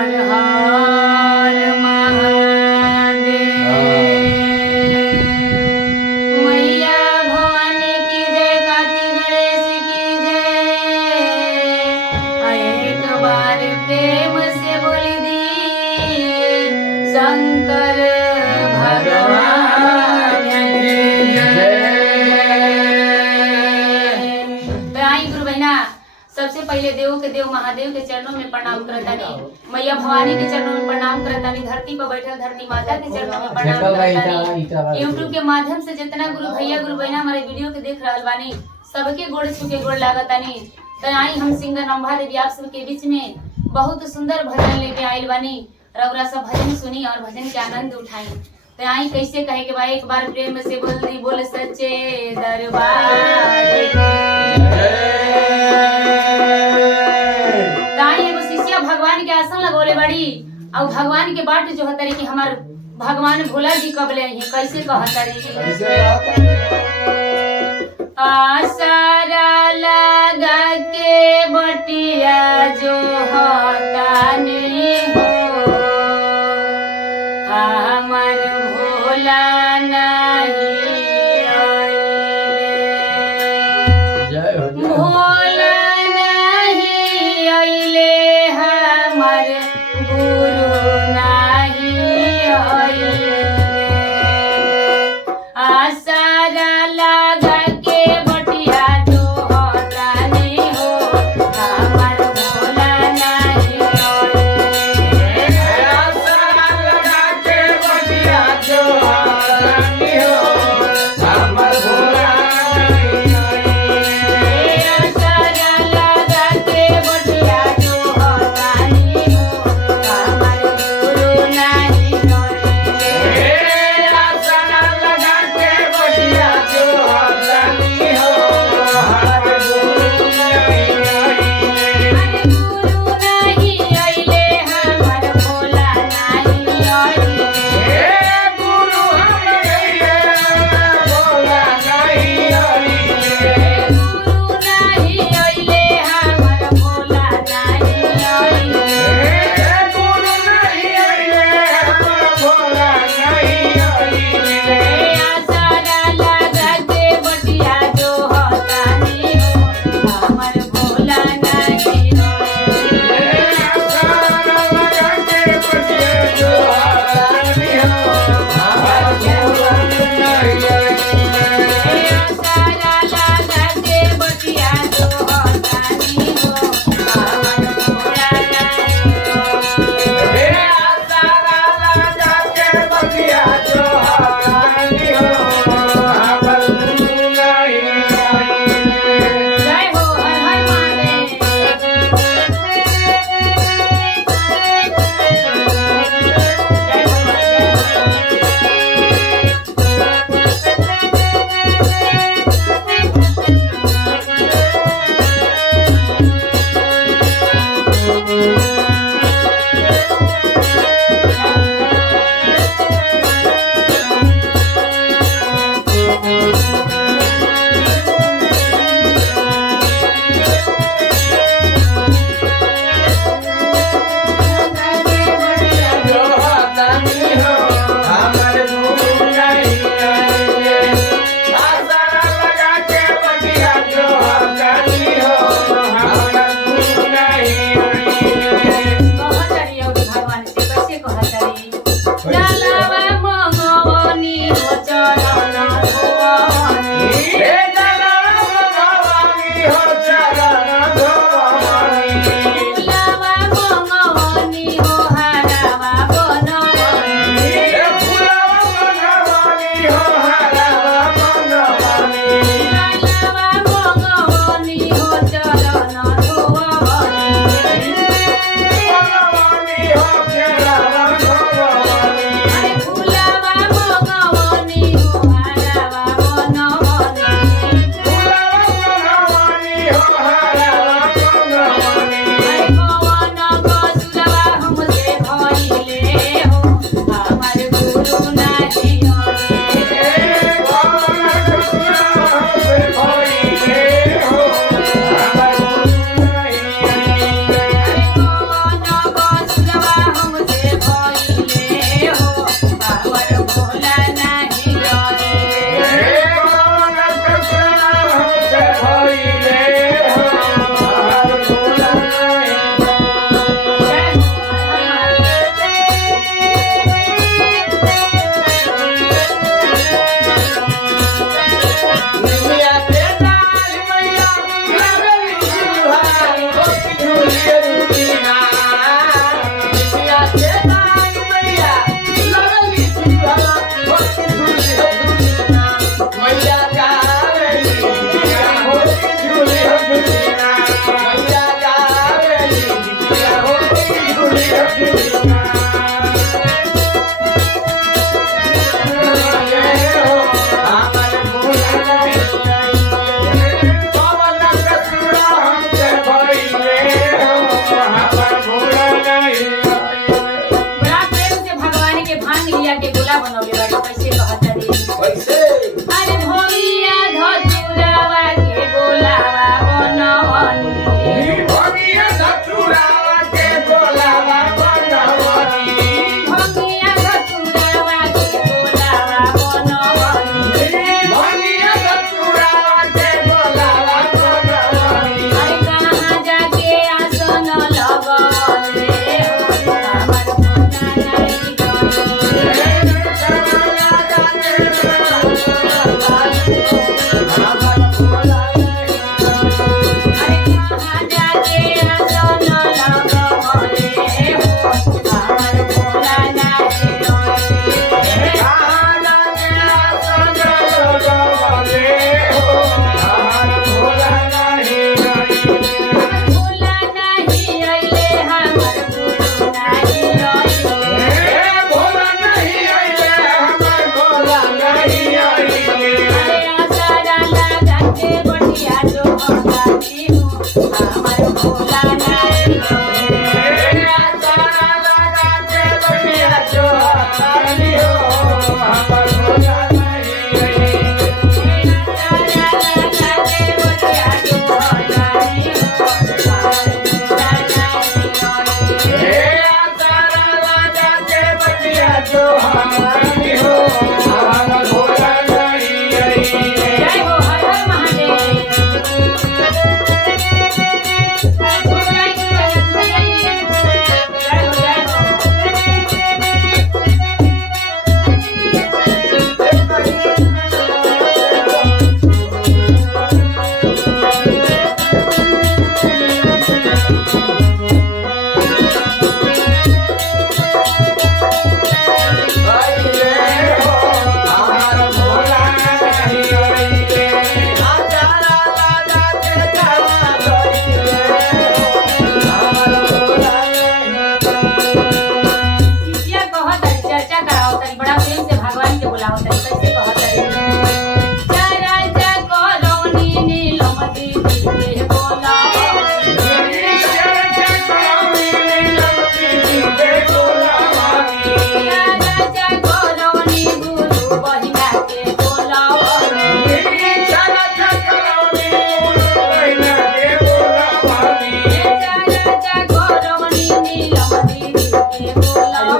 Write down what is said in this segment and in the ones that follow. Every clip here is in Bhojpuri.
हर हर महादेव। मैया भवानी की जय, कार्तिक गणेश की जय। एक बार प्रेम से बोल दी शंकर भगवान की जय। तो आई गुरु बहना, सबसे पहले देव के देव महादेव के चरणों में प्रणाम करतानी, मैया भवानी के चरणों में प्रणाम करतानी, धरती पर बैठल धरती माता के चरणों में प्रणाम करतानी। यूट्यूब के माध्यम से जितना गुरु भैया गुरु बहना हमारे वीडियो के देख रहल बानी, सबके गोड़ छुके गोड़ लागतानी। तो आई हम सिंगर रंभा देवी आप सबके बीच में बहुत सुंदर भजन लेके आइल बानी। रउरा सब भजन सुनी और भजन के आनंद उठाई। तो आई कैसे कहे के भाई, एक बार प्रेम से बोल दी, बोल सच्चे दरबार की एगो शिष्या भगवान के आसन लगोले बड़ी और भगवान के बाट जो हतरी कि हमार भगवान भोला जी कब ले आई, कैसे कहतरी आसारा लगा के बटिया जो हतानी हो, हमार भोला नहीं भोला नहीं आइले, हमार गुरु नहीं आइले। आसारा लगा के बटिया जो हतानी हो, हमार भोला नहीं आइले। आसारा लगा के बटिया जो हतानी हो, बनौले बाड़ी कैसे कहता रे कैसे अरे भोगिया धतुरावा के बोलावा बनवनी भगिया धतुरावा के बोलावा बनवनी भोगिया धतुरावा के बोलावा बनवनी भगिया धतुरावा के बोलावा बनवनी अरे कहाँ जाके आसन लगवले हमर भोला नहीं अरे कहाँ जाके आसन लगवले हमर भोला नहीं भोला नहीं अइले हमर गुरु नहीं अइले अरे आसारा लगा के बढ़िया जो भगाती हूँ हमर भोला नहीं अइले जय हो हर हर महादेव जय हो जय शिष्या कहत है चर्चा कराओ तनी बड़ा प्रेम से भगवान के बुलाओ तनी कैसे कहत है चर्चा करौनी नीलमती के बोलाओ चर्चा करौनी गुरु बहिना के बोलाओ चर्चा करौनी नीलमती के बोलाओ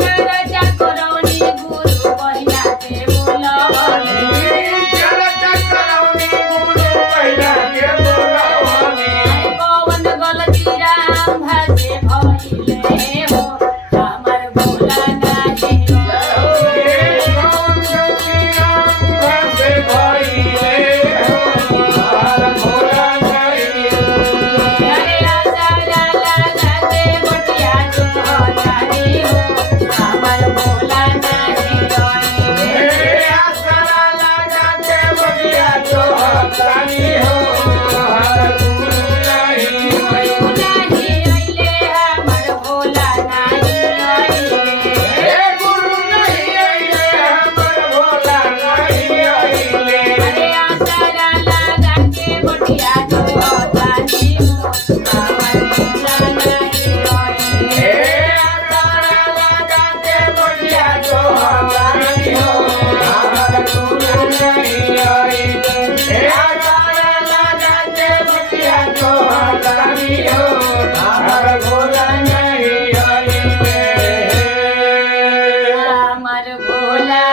चर्चा करौनी गुरु बहिना के बोलाओ कौन गलती राम भासे भइले हो हमर भोला नाही अरे आसारा लगा के बढ़िया जो भगाती हूँ हमर भोला नाही नहीं अइले हमर भोला नाही अइले अरे आसारा लगा के बढ़िया जो भगाती हूँ हमर भोला नाही अइले हमर भोला